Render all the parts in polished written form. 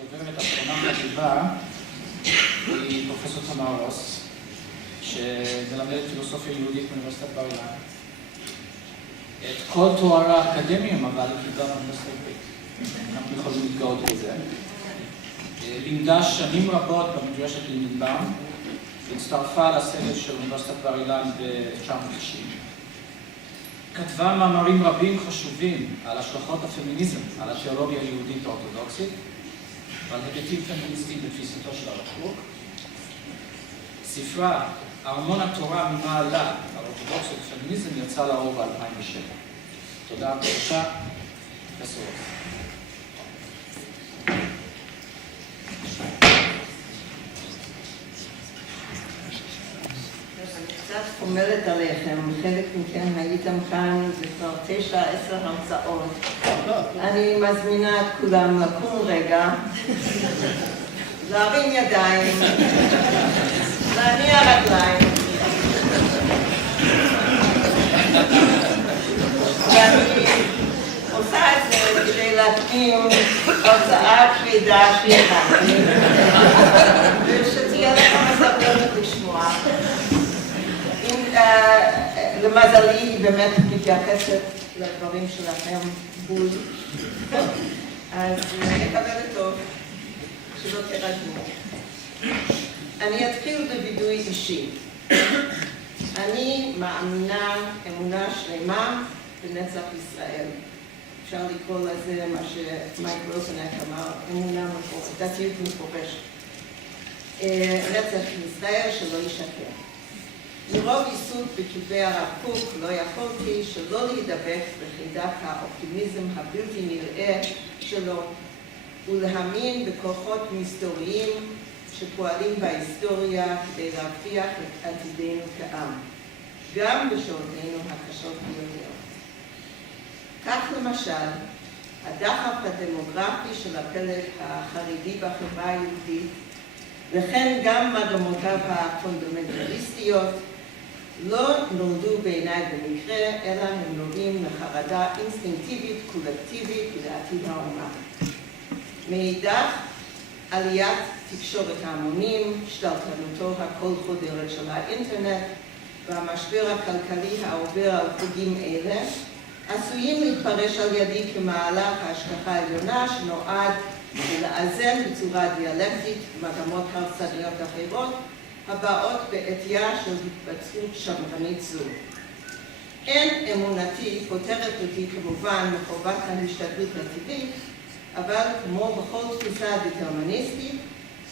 הדוברת האחרונה חביבה היא פרופסור תמר רוס, שמלמדת פילוסופיה יהודית באוניברסיטת בר אילן. את כל תואר האקדמיים, אבל היא קיבלה באוניברסיטת העברית. אנחנו יכולים להתגאות בזה. לימדה שנים רבות במדרשת לימנבאום, והצטרפה לסגל של אוניברסיטת בר אילן ב-1990. כתבה מאמרים רבים חשובים על השלכות הפמיניזם, על התיאולוגיה היהודית האורתודוקסית, ועל היבטים פמיניסטיים בתפיסתו של הרב קוק. ספרה ארמון התורה ממעלה, האורתודוקסיה ופמיניזם, יצא לאור ב-2007. תודה, בבקשה, פרופסור רוס. קצת חומלת עליכם, חלק מכם הייתם כאן, זה כבר 9-10 הרצאות. אני מזמינה את כולם לקום רגע, להרים ידיים, להניע רגליים. ואני עושה את זה כדי להתאים הרצאה כבדה שהכנתי, ושתהיה לכם סבלנות לשמוע. למזלי היא באמת מתייחסת לדברים שלכם בול. אז נקבל טוב, שלא תרדמו. אני אתחיל בווידוי אישי. אני מאמינה אמונה שלמה בנצח ישראל. אפשר לקרוא לזה מה שמייק רוזנק אמר, אמונה מפורשת, דתיות מפורשת. נצח ישראל שלא ישקר. מרוב עיסוק בכתבי הרב קוק לא יכולתי שלא להידבק בחידק האופטימיזם הבלתי נראה שלו ולהאמין בכוחות מסתוריים שפועלים בהיסטוריה כדי להבטיח את עתידנו כעם, גם בשעותינו הקשות ביותר. כך למשל, הדחף הדמוגרפי של הפלג החרדי בחברה היהודית וכן גם מגמותיו הפונדמנטליסטיות לא נולדו בעיניי במקרה, אלא הם נובעים מחרדה אינסטינקטיבית, קולקטיבית לעתיד האומה. מאידך, עליית תקשורת ההמונים, שתלטנותו הכל חודרת של האינטרנט והמשבר הכלכלי העובר על חוגים אלה, עשויים להתפרש על ידי כמהלך ההשגחה העליונה שנועד לאזן בצורה דיאלקטית מגמות הרסניות אחרות הבאות בעטייה של התבצעות שמרנית זו. אין אמונתי פותרת אותי כמובן מחובת ההשתדלות הטבעית, אבל כמו בכל תפיסה דטרמיניסטית,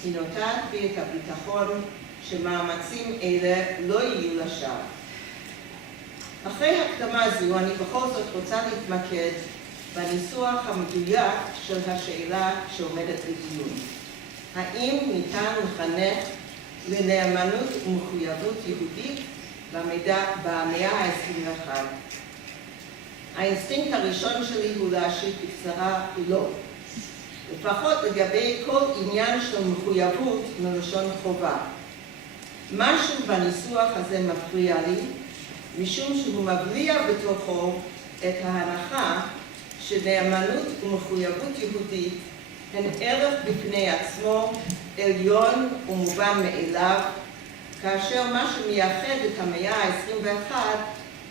היא נותנת בי את הביטחון שמאמצים אלה לא יהיו לשווא. אחרי הקדמה זו אני בכל זאת רוצה להתמקד בניסוח המדויק של השאלה שעומדת לדיון. האם ניתן לחנך לנאמנות ומחויבות יהודית במאה ה-21? האינסטינקט הראשון שלי הוא להשיב בקצרה לא. לפחות לגבי כל עניין של מחויבות מלשון חובה. משהו בניסוח הזה מפריע לי, משום שהוא מבליע בתוכו את ההנחה שנאמנות ומחויבות יהודית הן ערך בפני עצמו, עליון ומובן מאליו, כאשר מה שמייחד את המאה ה-21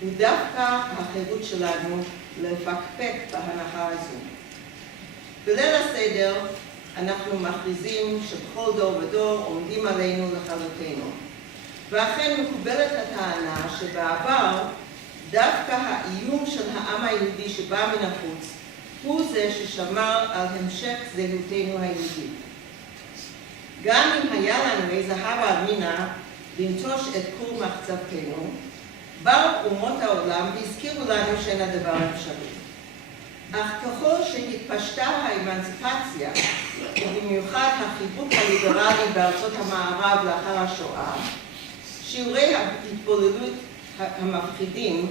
הוא דווקא החירות שלנו לפקפק בהנחה הזו. בליל הסדר אנחנו מכריזים שבכל דור ודור עומדים עלינו לכלותנו. ואכן מקובלת הטענה שבעבר דווקא האיום של העם היהודי שבא מן החוץ הוא זה ששמר על המשך זהותנו היהודית. גם אם היה לנו איזה הווה אמינא לנטוש את כור מחצבתנו, באו אומות העולם והזכירו לנו שאין הדבר אפשרי. אך ככל שהתפשטה האמנציפציה, ובמיוחד החיבוק הליברלי בארצות המערב לאחר השואה, שיעורי ההתבוללות המפחידים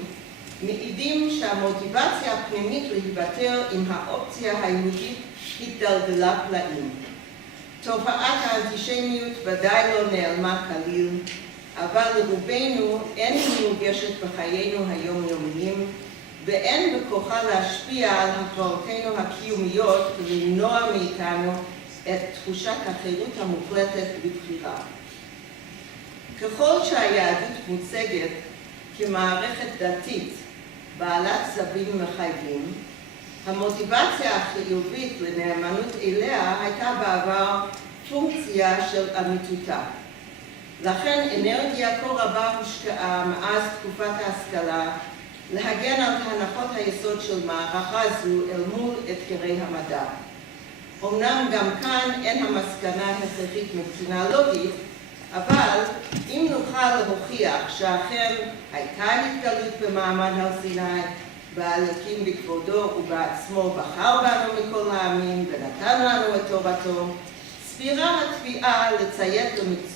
מעידים שהמוטיבציה הפנימית להיוותר עם האופציה היהודית התדלדלה פלאים. תופעת האנטישמיות ודאי לא נעלמה כליל, אבל לרובנו אין היא מורגשת בחיינו היומיומיים, ואין בכוחה להשפיע על הכרעותינו הקיומיות ולמנוע מאיתנו את תחושת החירות המוחלטת לבחירה. ככל שהיהדות מוצגת כמערכת דתית בעלת צווים מחייבים, המוטיבציה החיובית לנאמנות אליה הייתה בעבר פונקציה של אמיתותה. לכן אנרגיה כה רבה הושקעה מאז תקופת ההשכלה להגן על הנחות היסוד של מערכה זו אל מול אתגרי המדע. אמנם גם כאן אין המסקנה הכרחית מבחינה לוגית, אבל אם נוכל להוכיח שאכן הייתה התגלות במעמד הר סיני, והאלוקים בכבודו ובעצמו בחר בנו מכל העמים ונתן לנו את תורתו, סבירה התביעה לציית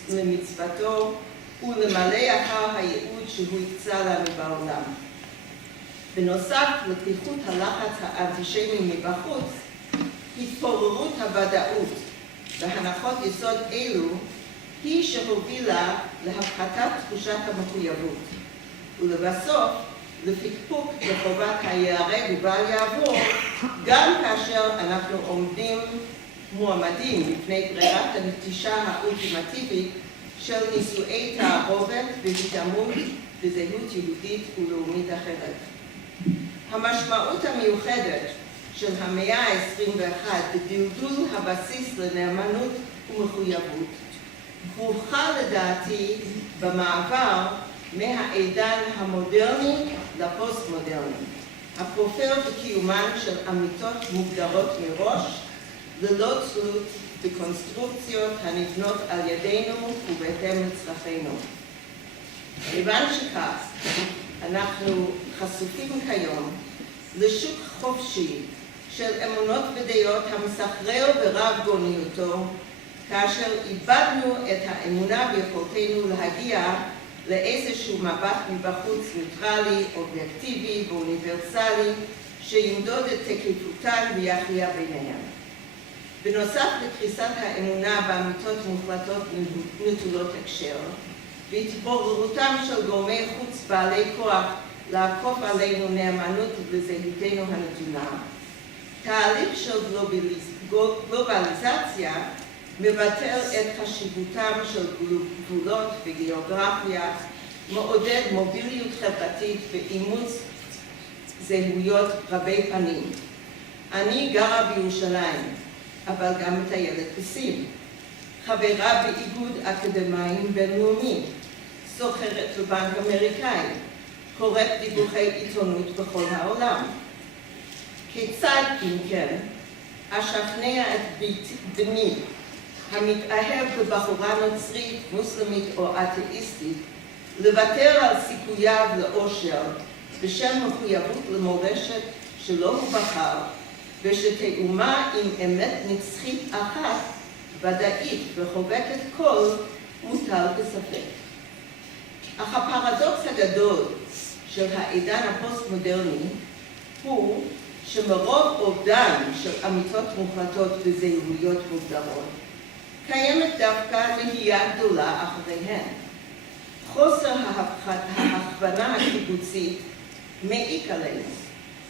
למצוותו ולמלא אחר הייעוד שהוא הקצה לנו בעולם. בנוסף לפיחות הלחץ האנטישמי מבחוץ, התפוררות הוודאות והנחות יסוד אלו היא שהובילה להפחתת תחושת המחויבות, ולבסוף לפקפוק בחובת היהרג ובל יעבור, גם כאשר אנחנו עומדים מועמדים בפני ברירת הנטישה האולטימטיבית של נישואי תערובת והידמות בזהות יהודית ולאומית אחרת. המשמעות המיוחדת של המאה ה-21 בדלדול הבסיס לנאמנות ומחויבות כרוכה לדעתי במעבר מהעידן המודרני לפוסט-מודרני, הכופר בקיומן של אמיתות מוגדרות מראש, ללא תלות בקונסטרוקציות הנבנות על ידינו ובהתאם לצרכינו. כיוון שכך, אנחנו חשופים כיום לשוק חופשי של אמונות ודעות המסחרר ברב גוניותו, כאשר איבדנו את האמונה ביכולתנו להגיע לאיזשהו מבט מבחוץ ניטרלי, אובייקטיבי ואוניברסלי, שימדוד את תקפותן ויכריע ביניהן. בנוסף לקריסת האמונה באמיתות מוחלטות נטולות הקשר, והתבוררותם של גורמי חוץ בעלי כוח לעקוף עלינו נאמנות לזהותנו הנתונה, תהליך של גלובליזציה מבטל את חשיבותם של גבולות וגיאוגרפיה, מעודד מוביליות חברתית ואימוץ זהויות רבי פנים. אני גרה בירושלים, אבל גם מטיילת בסין, חברה באיגוד אקדמאים בינלאומי, סוחרת בבנק אמריקאי, קוראת דיווחי עיתונות בכל העולם. כיצד, אם כן, אשכנע את בני המתאהב בבחורה נוצרית, מוסלמית או אתאיסטית, לוותר על סיכוייו לאושר בשם מחויבות למורשת שלא הוא בחר, ושתאומה עם אמת נצחית אחת, ודאית וחובקת כל, מוטל בספק. אך הפרדוקס הגדול של העידן הפוסט-מודרני הוא שמרוב אובדן של אמיתות מוחלטות וזהויות מוגדרות, קיימת דווקא נהייה גדולה אחריהן. חוסר ההכוונה הקיבוצית מעיק עלינו.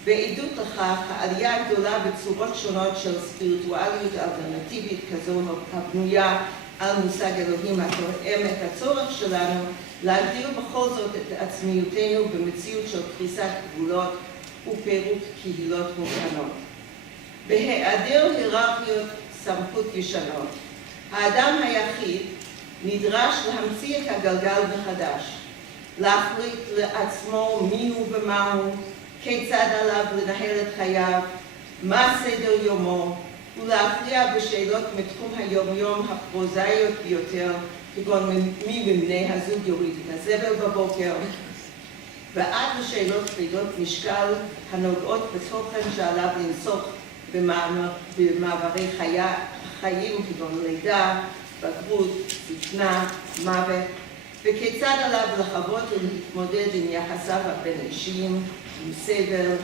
בעדות לכך, העלייה הגדולה בצורות שונות של ספיריטואליות אלטרנטיבית כזו הבנויה על מושג אלוהים התואם את הצורך שלנו להגדיר בכל זאת את עצמיותנו במציאות של קריסת גבולות ופירוק קהילות מוכנות. בהיעדר היררכיות סמכות ישנות, האדם היחיד נדרש להמציא את הגלגל מחדש, להחליט לעצמו מיהו ומהו, כיצד עליו לנהל את חייו, מה סדר יומו, ולהכריע בשאלות מתחום היום-יום הפרוזאיות ביותר, כגון מי מבני הזוג יוריד את הזבל בבוקר, ועד לשאלות כבדות משקל הנוגעות בתוכן שעליו לנסוך במעברי חיים כגון לידה, בגרות, זקנה, מוות, וכיצד עליו לחוות ולהתמודד עם יחסיו הבין-אישיים, עם סבל,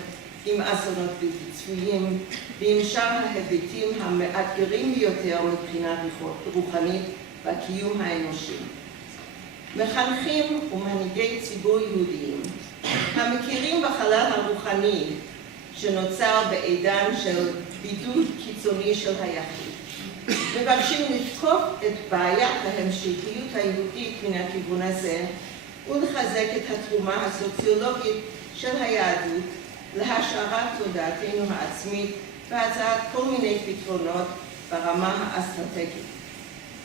עם אסונות בלתי צפויים, ועם שאר ההיבטים המאתגרים ביותר מבחינה רוחנית בקיום האנושי. מחנכים ומנהיגי ציבור יהודיים המכירים בחלל הרוחני שנוצר בעידן של בידוד קיצוני של היחיד, מבקשים לתקוף את בעיית ההמשכיות היהודית מן הכיוון הזה ולחזק את התרומה הסוציולוגית של היהדות להשארת תודעתנו העצמית והצעת כל מיני פתרונות ברמה האסטרטגית.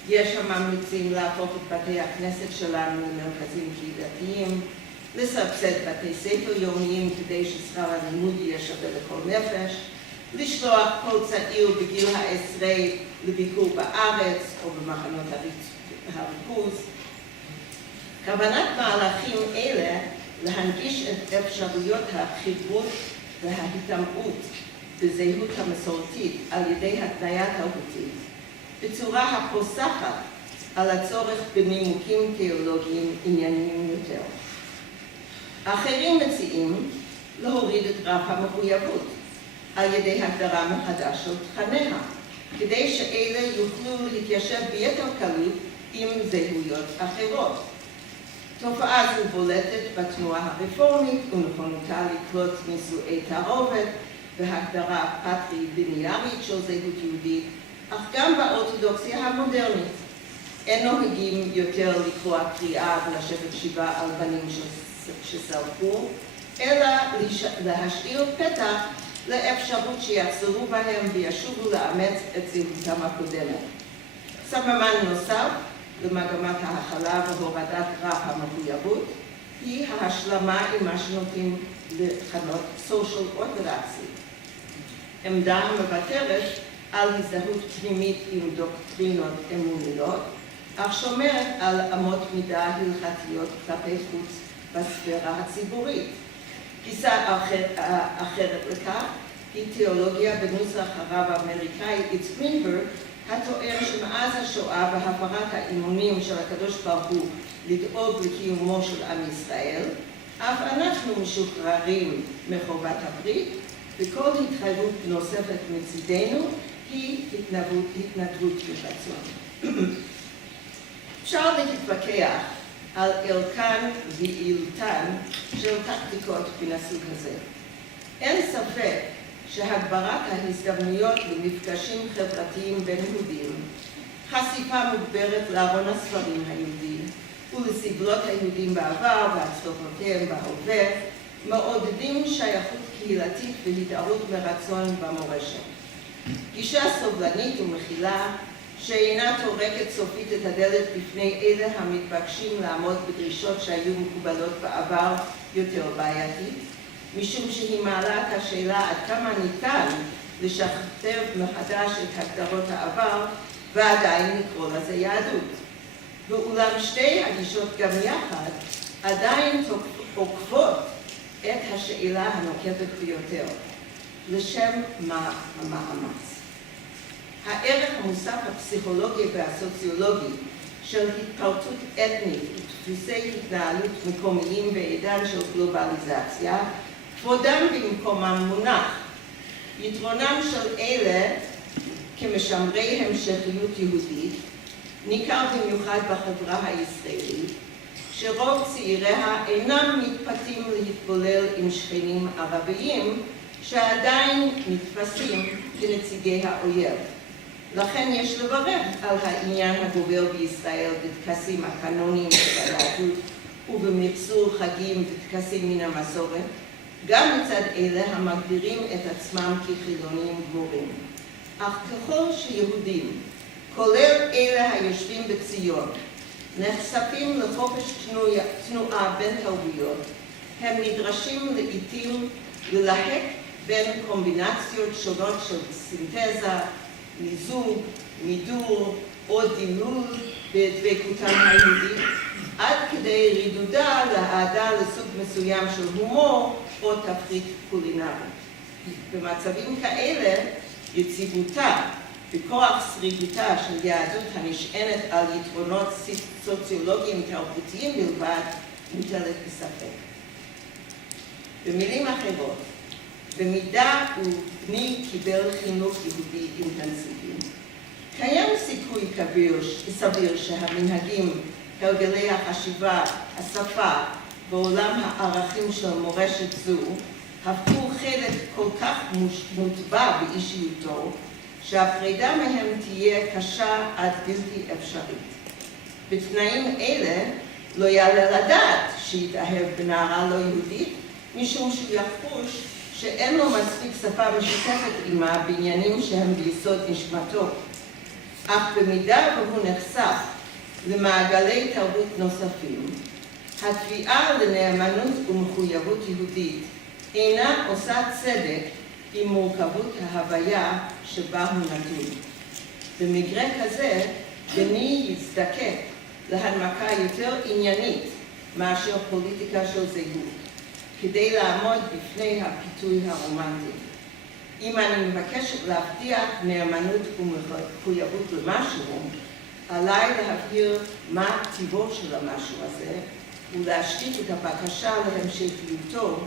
יש הממליצים להפוך את בתי הכנסת שלנו למרכזים קהילתיים, לסבסד בתי ספר יומיים כדי ששכר הלימוד יהיה שווה לכל נפש, לשלוח כל צעיר בגיל העשרה לביקור בארץ או במחנות הריכוז. כוונת מהלכים אלה להנגיש את אפשרויות החיבור וההתאמות בזהות המסורתית על ידי התניית תרבותית בצורה הפוסחת על הצורך בנימוקים תיאולוגיים ענייניים יותר. אחרים מציעים להוריד את רף המחויבות על ידי הגדרה מחדש של תכניה, כדי שאלה יוכלו להתיישב ביתר קלות עם זהויות אחרות. תופעה זו בולטת בתנועה הרפורמית ונכונותה לקלוט נישואי תערובת והגדרה פטרי-ליניארית של זהות יהודית, אך גם באורתודוקסיה המודרנית. אין נוהגים יותר לקרוא קריאה ולשבת שבעה על בנים שסלחו, אלא להשאיר פתח לאפשרות שיחזרו בהם וישובו לאמץ את זהותם הקודמת. סממן נוסף למגמת ההכלה והורדת רף המחויבות היא ההשלמה עם מה שנוטים לכנות social orthodoxy. עמדה המוותרת על הזדהות פנימית עם דוקטרינות אמוניות, אך שומרת על אמות מידה הלכתיות כלפי חוץ בספירה הציבורית. גישה אחרת לכך היא תיאולוגיה בנוסח הרב האמריקאי איץ גרינברג, הטוען שמאז השואה והפרת האמונים של הקדוש ברוך הוא לדאוג לקיומו של עם ישראל, אף אנחנו משוחררים מחובת הברית, וכל התחייבות נוספת מצידנו היא התנדבות ברצון. אפשר להתווכח על ערכן ויעילותן של טקטיקות מן הסוג הזה. אין ספק שהגברת ההזדמנויות למפגשים חברתיים בין יהודים, חשיפה מוגברת לארון הספרים היהודי ולסבלות היהודים בעבר והצלחותיהם בהווה, מעודדים שייכות קהילתית והתערות מרצון במורשת. גישה סובלנית ומכילה שאינה טורקת סופית את הדלת בפני אלה המתבקשים לעמוד בדרישות שהיו מקובלות בעבר יותר בעייתית, משום שהיא מעלה את השאלה עד כמה ניתן לשכתב מחדש את הגדרות העבר ועדיין לקרוא לזה יהדות. ואולם שתי הגישות גם יחד עדיין עוקבות את השאלה הנוקבת ביותר, לשם מה המאמץ. הערך המוסף הפסיכולוגי והסוציולוגי של התפרטות אתנית ודפוסי התנהלות מקומיים בעידן של גלובליזציה, כבודם במקומם מונח. יתרונם של אלה כמשמרי המשכיות יהודית ניכר במיוחד בחברה הישראלית, שרוב צעיריה אינם מתפתים להתבולל עם שכנים ערביים שעדיין נתפסים כנציגי האויב. לכן יש לברך על העניין הגובר בישראל בטקסים הקנוניים של היהדות ובמחזור חגים וטקסים מן המסורת, גם מצד אלה המגדירים את עצמם כחילונים גמורים. אך ככל שיהודים, כולל אלה היושבים בציון, נחשפים לחופש תנועה בין תרבויות, הם נדרשים לעתים ללהק בין קומבינציות שונות של סינתזה, מיזוג, מידור או דילול בדבקותם היהודית, עד כדי רידודה להעדה לסוג מסוים של הומור או תפריט קולינרי. במצבים כאלה, יציבותה וכוח שרידותה של יהדות הנשענת על יתרונות סוציולוגיים תרבותיים בלבד מוטלת בספק. במילים אחרות, במידה ובני קיבל חינוך יהודי אינטנסיבי, קיים סיכוי סביר שהמנהגים, הרגלי החשיבה, השפה ועולם הערכים של מורשת זו הפכו חלק כל כך מוטבע באישיותו שהפרידה מהם תהיה קשה עד בלתי אפשרית. בתנאים אלה לא יעלה לדעת שיתאהב בנערה לא יהודית, משום שהוא יחוש שאין לו מספיק שפה משותפת עמה בעניינים שהם ביסוד נשמתו. אך במידה והוא נחשף למעגלי תרבות נוספים, התביעה לנאמנות ומחויבות יהודית אינה עושה צדק עם מורכבות ההוויה שבה הוא נתון. במקרה כזה, בני יצטקק להנמקה יותר עניינית מאשר פוליטיקה של זהות, כדי לעמוד בפני הפיתוי הרומנטי. אם אני מבקשת להבטיח נאמנות ומחויבות למשהו, עליי להבהיר מה טיבו של המשהו הזה, ולהשתית את הבקשה להמשכיותו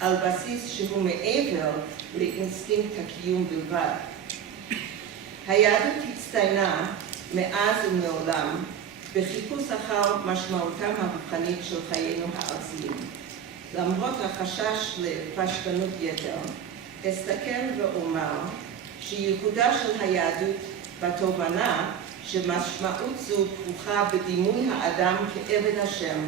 על בסיס שהוא מעבר לאינסטינקט הקיום בלבד. היהדות הצטיינה מאז ומעולם בחיפוש אחר משמעותם הרוחנית של חיינו הארציים. למרות החשש לפשטנות יתר, אסתכל ואומר שייחודה של היהדות בתובנה שמשמעות זו כרוכה בדימוי האדם כעבד השם,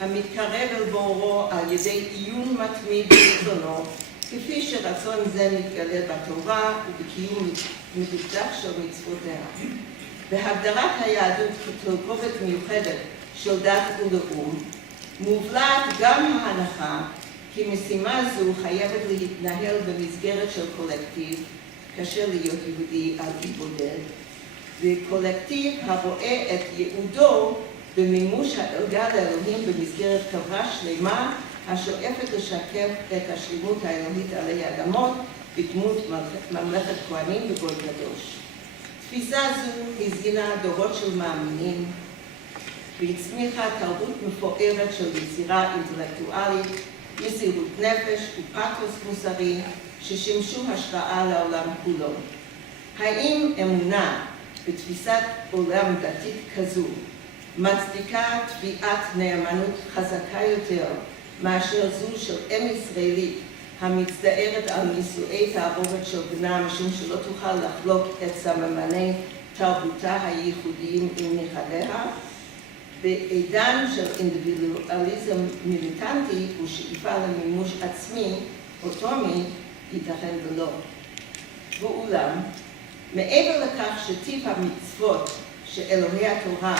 המתקרב אל בוראו על ידי עיון מתמיד ברצונו, כפי שרצון זה מתגלה בתורה ובקיום מדוקדק של מצוותיה. בהגדרת היהדות כתרכובת מיוחדת של דת ולאום, מובלעת גם ההנחה כי משימה זו חייבת להתנהל במסגרת של קולקטיב, קשה להיות יהודי על אי בודד, וקולקטיב הרואה את ייעודו במימוש הערגה לאלוהים במסגרת חברה שלמה השואפת לשקף את השלמות האלוהית עלי אדמות בדמות ממלכת כהנים וגוי קדוש. תפיסה זו הזינה דורות של מאמינים והצמיחה תרבות מפוארת של יצירה אינטלקטואלית, מסירות נפש ופתוס מוסרי ששימשו השראה לעולם כולו. האם אמונה בתפיסת עולם דתית כזו מצדיקה תביעת נאמנות חזקה יותר מאשר זו של אם ישראלית המצטערת על נישואי תערובת של בנה משום שלא תוכל לחלוק את סממני תרבותה הייחודיים עם נכדיה? בעידן של אינדיבידואליזם מיליטנטי ושאיפה למימוש עצמי, אוטומי, ייתכן ולא. ואולם, מעבר לכך שטיב המצוות שאלוהי התורה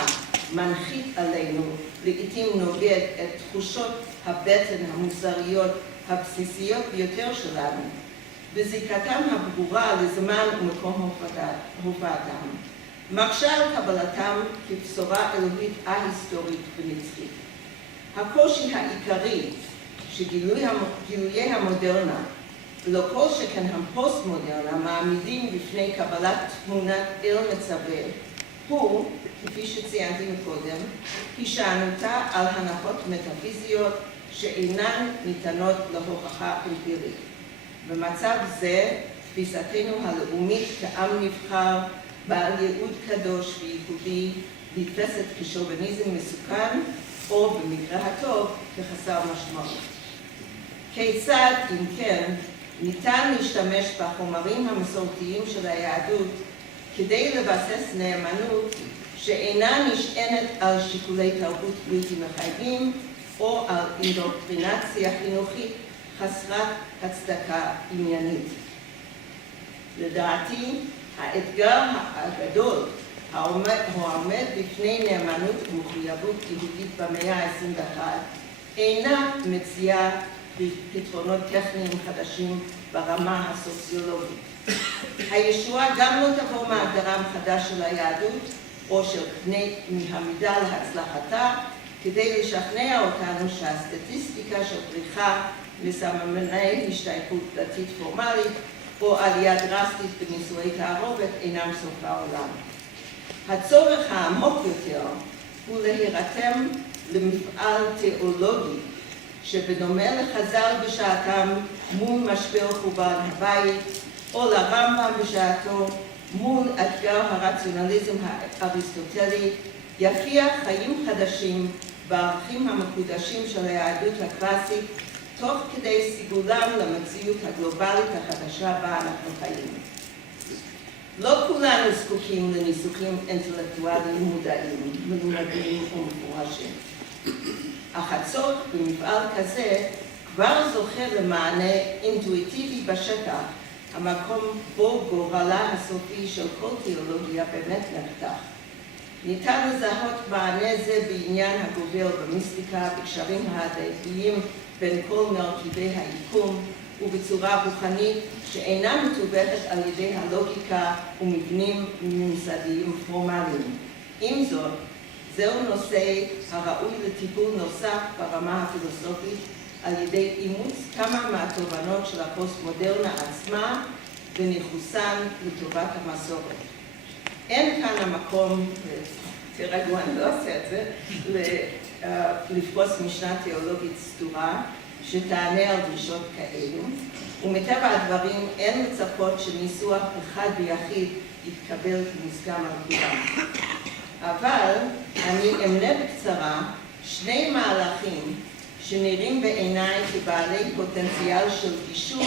מנחית עלינו, לעתים נוגד את תחושות הבטן המוסריות הבסיסיות ביותר שלנו, בזיקתם הברורה לזמן ומקום הופעתם, מקשה על קבלתם כבשורה אלוהית א-היסטורית ונצחית. הקושי העיקרי שגילויי המודרנה, ולא כל שכן הפוסט-מודרנה, מעמידים בפני קבלת תמונת אל מצווה, הוא, כפי שציינתי מקודם, הישענותה על הנחות מטאפיזיות שאינן ניתנות להוכחה אמפירית. במצב זה, תפיסתנו הלאומית כעם נבחר, בעל ייעוד קדוש וייחודי, נתפסת כשוביניזם מסוכן, או במקרה הטוב, כחסר משמעות. כיצד, אם כן, ניתן להשתמש בחומרים המסורתיים של היהדות כדי לבסס נאמנות שאינה נשענת על שיקולי תרבות בלתי מחייבים או על אינדוקטרינציה חינוכית חסרת הצדקה עניינית. לדעתי, האתגר הגדול העומד בפני נאמנות ומחויבות יהודית במאה ה-21 אינה מציעה פתרונות טכניים חדשים ברמה הסוציולוגית. הישועה גם לא תבוא מהגדרה מחדש של היהדות או של מהמידה להצלחתה כדי לשכנע אותנו שהסטטיסטיקה של פריחה מסממני השתייכות דתית פורמלית או עלייה דרסטית בנישואי תערובת אינם סוף העולם. הצורך העמוק יותר הוא להירתם למפעל תיאולוגי שבדומה לחז"ל בשעתם מול משבר חורבן הבית או לרמב"ם בשעתו מול אתגר הרציונליזם האריסטוטלי יפיח חיים חדשים בערכים המקודשים של היהדות הקלאסית תוך כדי סיגולם למציאות הגלובלית החדשה בה אנחנו חיים. לא כולנו זקוקים לניסוחים אינטלקטואליים מודעים, מלומדים ומפורשים. אך הצורך במפעל כזה כבר זוכה למענה אינטואיטיבי בשטח, המקום בו גורלה הסופי של כל תיאולוגיה באמת נחתך. ניתן לזהות מענה זה בעניין הגובר במיסטיקה, בקשרים ההדדיים בין כל מרכיבי היקום, ובצורה רוחנית שאינה מתווכת על ידי הלוגיקה ומבנים ממסדיים פורמליים. עם זאת, זהו נושא הראוי לטיפול נוסף ברמה הפילוסופית על ידי אימוץ כמה מהתובנות של הפוסט-מודרנה עצמה וניחוסן לטובת המסורת. אין כאן המקום, תרגעו, אני לא עושה את זה, לפרוס משנה תיאולוגית סדורה שתענה על דרישות כאלו, ומטבע הדברים אין לצפות שניסוח אחד ויחיד יתקבל כמוסכם על כולם. אבל אני אמנה בקצרה שני מהלכים שנראים בעיניי כבעלי פוטנציאל של גישור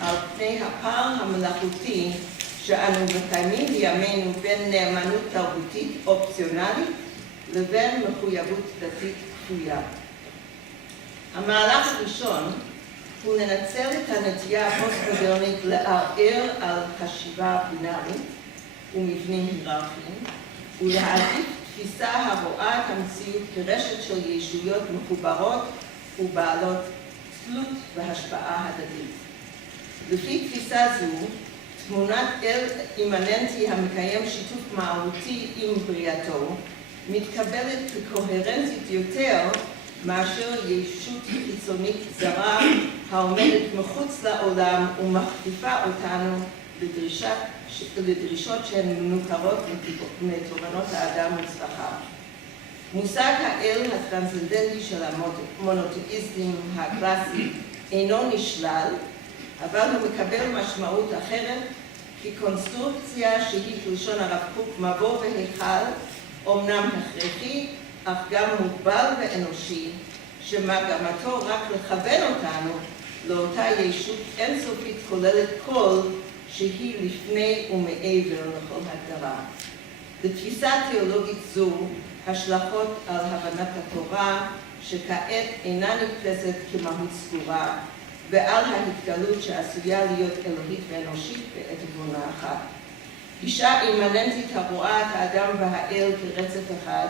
על פני הפער המלאכותי שאנו מקיימים בימינו בין נאמנות תרבותית אופציונלית לבין מחויבות דתית כפויה. המהלך הראשון הוא לנצל את הנטייה הפוסט-מודרנית לערער על חשיבה בינארית ומבנים היררכיים ולהעדיף תפיסה הרואה את המציאות כרשת של ישויות מחוברות ובעלות תלות והשפעה הדדית. לפי תפיסה זו, תמונת אל אימננטי המקיים שיתוף מהותי עם בריאתו מתקבלת כקוהרנטית יותר מאשר ישות חיצונית זרה העומדת מחוץ לעולם ומכפיפה אותנו לדרישות שהן מנוכרות מתובנות האדם וצרכיו. מושג האל הטרנסצנדנטי של המונותאיסטים הקלאסי אינו נשלל, אבל הוא מקבל משמעות אחרת כקונסטרוקציה שהיא כלשון הרב קוק מבוא והיכל, אומנם הכרחי, אך גם מוגבל ואנושי, שמגמתו רק לכוון אותנו לאותה ישות אינסופית כוללת כל שהיא לפני ומעבר לכל הגדרה. בתפיסה תיאולוגית זו, השלכות על הבנת התורה, שכעת אינה נתפסת כמהות סגורה, ועל ההתגלות שעשויה להיות אלוהית ואנושית בעת ובעונה אחת. גישה אימננטית הרואה את האדם והאל כרצף אחד,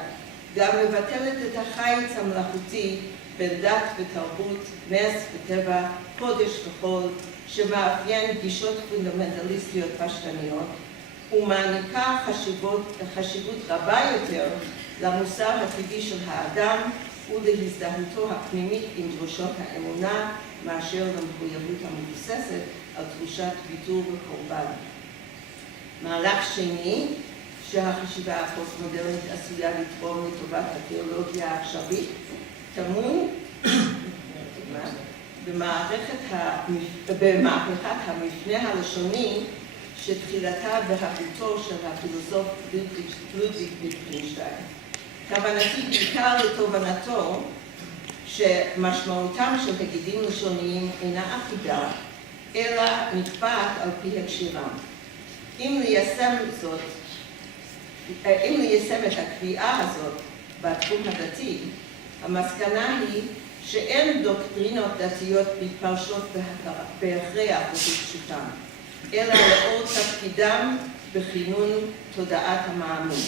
גם מבטלת את החיץ המלאכותי בין דת ותרבות, נס וטבע, קודש וחול, שמאפיין גישות פונדמנטליסטיות פשטניות, ומעניקה חשיבות רבה יותר למוסר הטבעי של האדם ולהזדהותו הפנימית עם דרושות האמונה, מאשר למחויבות המבוססת על תחושת ויתור וקורבן. מהלך שני, שהחשיבה הפוסט-מודרנית עשויה לתרום לטובת התיאולוגיה העכשווית, טמון במהפכת המפנה הלשוני שתחילתה בהגותו של הפילוסוף לודוויג ויטגנשטיין. כוונתי בעיקר לתובנתו שמשמעותם של תגידים לשוניים אינה אחידה, אלא נקבעת על פי הקשירם. אם ליישם את הקביעה הזאת בתחום הדתי, המסקנה היא שאין דוקטרינות דתיות מתפרשות בהכרח ובפשוטן, אלא לאור תפקידם בכינון תודעת המאמין.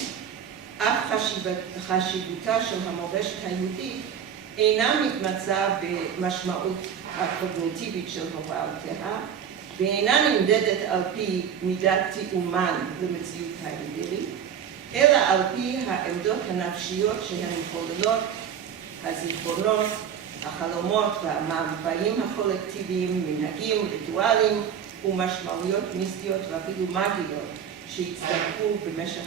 אף חשיבותה של המורשת היהודית אינה מתמצה במשמעות הקוגניטיבית של הוראותיה, ואינה נמדדת על פי מידת תיאומן למציאות האמפירית, אלא על פי העמדות הנפשיות שהן מחוללות, הזיכרונות, החלומות והמאוויים הקולקטיביים, מנהגים, ריטואלים ומשמעויות מיסטיות ואפילו מגיות שהצטרפו במשך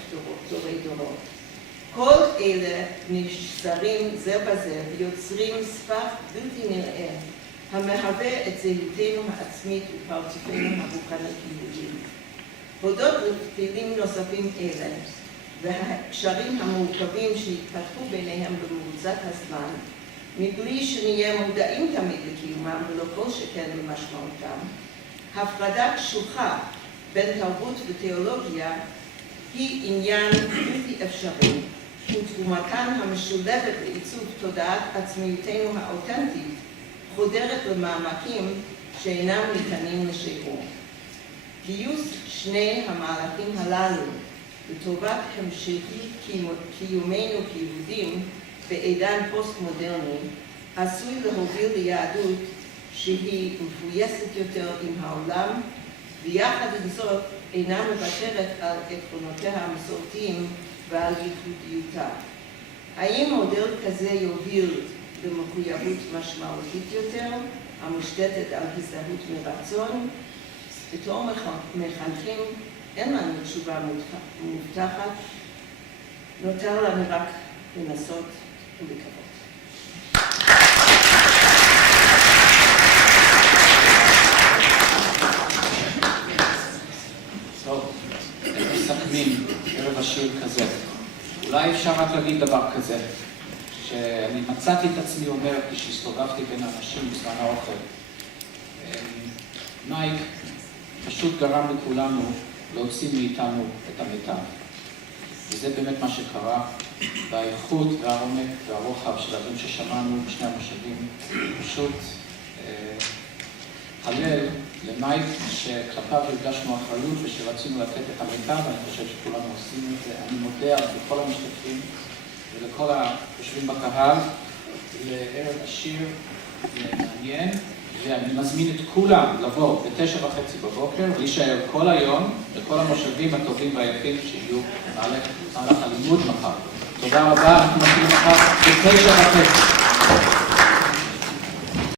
דורי דורות. כל אלה נשזרים זה בזה ויוצרים ספק בלתי נראה המהווה את זהותנו העצמית ופרצופנו הרוחנית יהודיים. הודות לפתילים נוספים אלה והקשרים המורכבים שהתפתחו ביניהם במרוצת הזמן, מבלי שנהיה מודעים תמיד לקיומם ולא כל שכן למשמעותם, הפרדה קשוחה בין תרבות ותיאולוגיה היא עניין בלתי אפשרי, ותרומתן המשולבת לעיצוב תודעת עצמיותנו האותנטית חודרת למעמקים שאינם ניתנים לשיעור. גיוס שני המהלכים הללו לטובת המשכיות קיומנו כיהודים בעידן פוסט-מודרני עשוי להוביל ליהדות שהיא מפויסת יותר עם העולם, ויחד עם זאת אינה מוותרת על עקרונותיה המסורתיים ועל ייחודיותה. האם מודל כזה יוביל למחויבות משמעותית יותר, המושתתת על הזדהות מרצון? בתור מחנכים אין לנו תשובה מובטחת, נותר לנו רק לנסות ולקוות. טוב, מסכמים ערב השיר כזה. אולי אפשר רק להגיד דבר כזה, שאני מצאתי את עצמי אומר כשהסתובבתי בין האנשים בזמן האוכל. מייק פשוט גרם לכולנו להוציא מאיתנו את המיטב. וזה באמת מה שקרה, והאיכות והעומק והרוחב של הדברים ששמענו בשני המושבים, פשוט הלל למייק שכלפיו הרגשנו אחריות ושרצינו לתת את המיטב, ואני חושב שכולנו עושים את זה. אני מודה לכל המשתתפים ולכל היושבים בקהל לערב עשיר ומעניין, ואני מזמין את כולם לבוא ב9:30 בבוקר ולהישאר כל היום לכל המושבים הטובים והיפים שיהיו במהלך הלימוד מחר. תודה רבה, אנחנו מתחילים מחר ב9:30.